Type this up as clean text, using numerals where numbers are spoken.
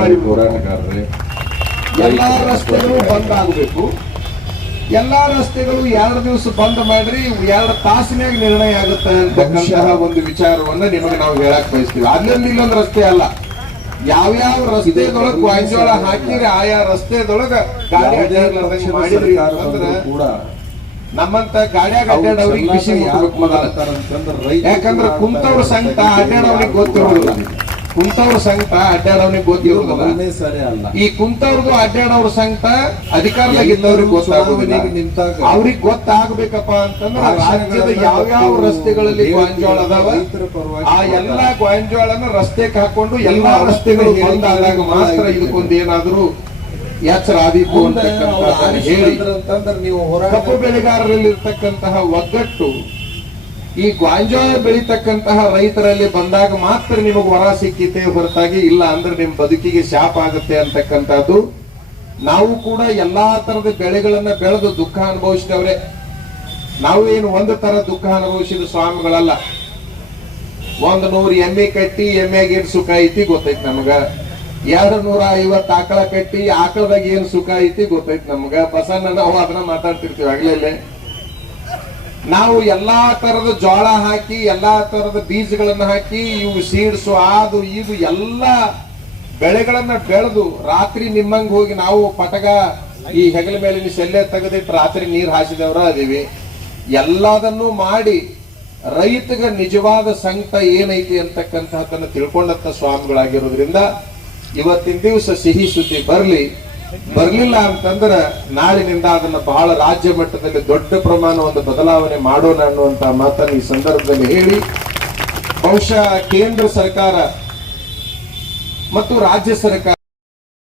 ಮಾಡಿ ಹೋರಾಟಗಾರರೇ, ಎಲ್ಲಾ ರಸ್ತೆಗಳು ಬಂದ್ ಆಗಬೇಕು. ಎಲ್ಲಾ ರಸ್ತೆಗಳು 2 ದಿವಸ ಬಂದ್ ಮಾಡ್ರಿ, 2 ತಾಸಿನಾಗ ನಿರ್ಣಯ ಆಗುತ್ತೆ ಅಂತಕ್ಕಂತಹ ಒಂದು ವಿಚಾರವನ್ನ ನಿಮಗೆ ನಾವು ಹೇಳಕ್ ಬಯಸ್ತೀವಿ. ಅಲ್ಲೊಂದು ಇಲ್ಲೊಂದು ರಸ್ತೆ ಅಲ್ಲ, ಯಾವ್ಯಾವ ರಸ್ತೆದೊಳಗ ಗಾಂಜೋಳ ಹಾಕಿರಿ ಆಯಾ ರಸ್ತೆದೊಳಗ ಗಾಡಿ ಅಡ್ಡಾಡ್ಲಾರ್ದಂಗ ಮಾಡಿದ್ರಿ ಅಂತಂದ್ರ ಕೂಡ ನಮ್ಮಂತ ಗಾಡಿಯಾಗ ಅಡ್ಡಾಡವ್ರಿಗೆ ಖುಷಿ ಮುಟ್ಬೇಕು ಮೊದಲ. ಯಾಕಂದ್ರ ಕುಂತವ್ರ ಸಂಕಟ ಅಡ್ಡಾಡವ್ರಿಗೆ ಗೊತ್ತಿರೋದಿಲ್ಲ, ಕುಂತವ್ರ ಸಂಕಟ ಅಡ್ಡಾಡವ್ರಿಗೆ ಗೊತ್ತಿರೋದಿಲ್ಲ. ಸರಿ ಅಲ್ಲ, ಈ ಕುಂತವ್ರದು ಅಡ್ಡಾಡವ್ರ ಸಂಕಟ ಅಧಿಕಾರದಾಗಿದ್ದವ್ರಿಗೆ ಗೊತ್ತಾಗೋದಿಲ್ಲ. ಅವ್ರಿಗೆ ಗೊತ್ತಾಗಬೇಕಪ್ಪ ಅಂತಂದ್ರೆ ರಾಜ್ಯದ ಯಾವ್ಯಾವ ರಸ್ತೆಗಳಲ್ಲಿ ಗಾಂಜೋಳ ಅದಾವ ಆ ಎಲ್ಲಾ ಗಾಂಜೋಳನ ರಸ್ತೆಗೆ ಹಾಕೊಂಡು ಎಲ್ಲಾ ರಸ್ತೆಗಳು ಬಂದ್ ಆದಾಗ ಮಾತ್ರ ಇದಕ್ಕೊಂದು ಏನಾದ್ರು ಎಚ್ಚರ ಆದೀತು ಅಂತ ಹೇಳಿ ನೀವು ಕಬ್ಬು ಬೆಳೆಗಾರರಲ್ಲಿ ಇರ್ತಕ್ಕಂತಹ ಒಗ್ಗಟ್ಟು ಈ ಗಾಂಜೋಳ ಬೆಳೀತಕ್ಕಂತಹ ರೈತರಲ್ಲಿ ಬಂದಾಗ ಮಾತ್ರ ನಿಮಗೆ ವರ ಸಿಕ್ಕಿತೆ ಹೊರತಾಗಿ ಇಲ್ಲ ಅಂದ್ರೆ ನಿಮ್ ಬದುಕಿಗೆ ಶಾಪ ಆಗುತ್ತೆ ಅಂತಕ್ಕಂಥದ್ದು. ನಾವು ಕೂಡ ಎಲ್ಲಾ ತರದ ಬೆಳೆಗಳನ್ನ ಬೆಳೆದು ದುಃಖ ಅನುಭವಿಸಿದವ್ರೆ. ನಾವು ಏನು ಒಂದು ತರ ದುಃಖ ಅನುಭವಿಸಿದ ಸ್ವಾಮಿಗಳಲ್ಲ. 100 ಎಮ್ಮೆ ಕಟ್ಟಿ ಎಮ್ಮೆಗೆ ಏನ್ ಸುಖ ಐತಿ ಗೊತ್ತೈತಿ ನಮಗ, 250 ಆಕಳ ಕಟ್ಟಿ ಆಕಳದಾಗ ಏನ್ ಸುಖ ಐತಿ ಗೊತ್ತೈತಿ ನಮಗ. ಬಸಣ್ಣ ನಾವು ಅದನ್ನ ಮಾತಾಡ್ತಿರ್ತೀವಿ ಆಗ್ಲೇ. ನಾವು ಎಲ್ಲಾ ತರದ ಜೋಳ ಹಾಕಿ ಎಲ್ಲಾ ತರದ ಬೀಜಗಳನ್ನ ಹಾಕಿ ಇವು ಸೀಡ್ಸು ಅದು ಇದು ಎಲ್ಲಾ ಬೆಳೆಗಳನ್ನ ಬೆಳೆದು ರಾತ್ರಿ ನಿಮ್ಮಂಗ್ ಹೋಗಿ ನಾವು ಪಟಗ ಈ ಹೆಗಲ ಮೇಲಿನ ಶೆಲ್ಲೆ ತೆಗೆದಿಟ್ಟು ರಾತ್ರಿ ನೀರ್ ಹಾಸಿದವರ ಅದೀವಿ. ಎಲ್ಲದನ್ನು ಮಾಡಿ ರೈತಗ ನಿಜವಾದ ಸಂಕಟ ಏನೈತಿ ಅಂತಕ್ಕಂತಹದನ್ನ ತಿಳ್ಕೊಂಡಂತ ಸ್ವಾಮಿಗಳಾಗಿರೋದ್ರಿಂದ ಇವತ್ತಿನ ದಿವಸ ಸಿಹಿ ಸುದ್ದಿ ಬರ್ಲಿಲ್ಲ ಅಂತಂದ್ರ ನಾಳಿನಿಂದ ಅದನ್ನ ಬಹಳ ರಾಜ್ಯ ಮಟ್ಟದಲ್ಲಿ ದೊಡ್ಡ ಪ್ರಮಾಣ ಒಂದು ಬದಲಾವಣೆ ಮಾಡೋಣ ಅನ್ನುವಂತ ಮಾತನ್ನು ಈ ಸಂದರ್ಭದಲ್ಲಿ ಹೇಳಿ, ಬಹುಶಃ ಕೇಂದ್ರ ಸರ್ಕಾರ ಮತ್ತು ರಾಜ್ಯ ಸರ್ಕಾರ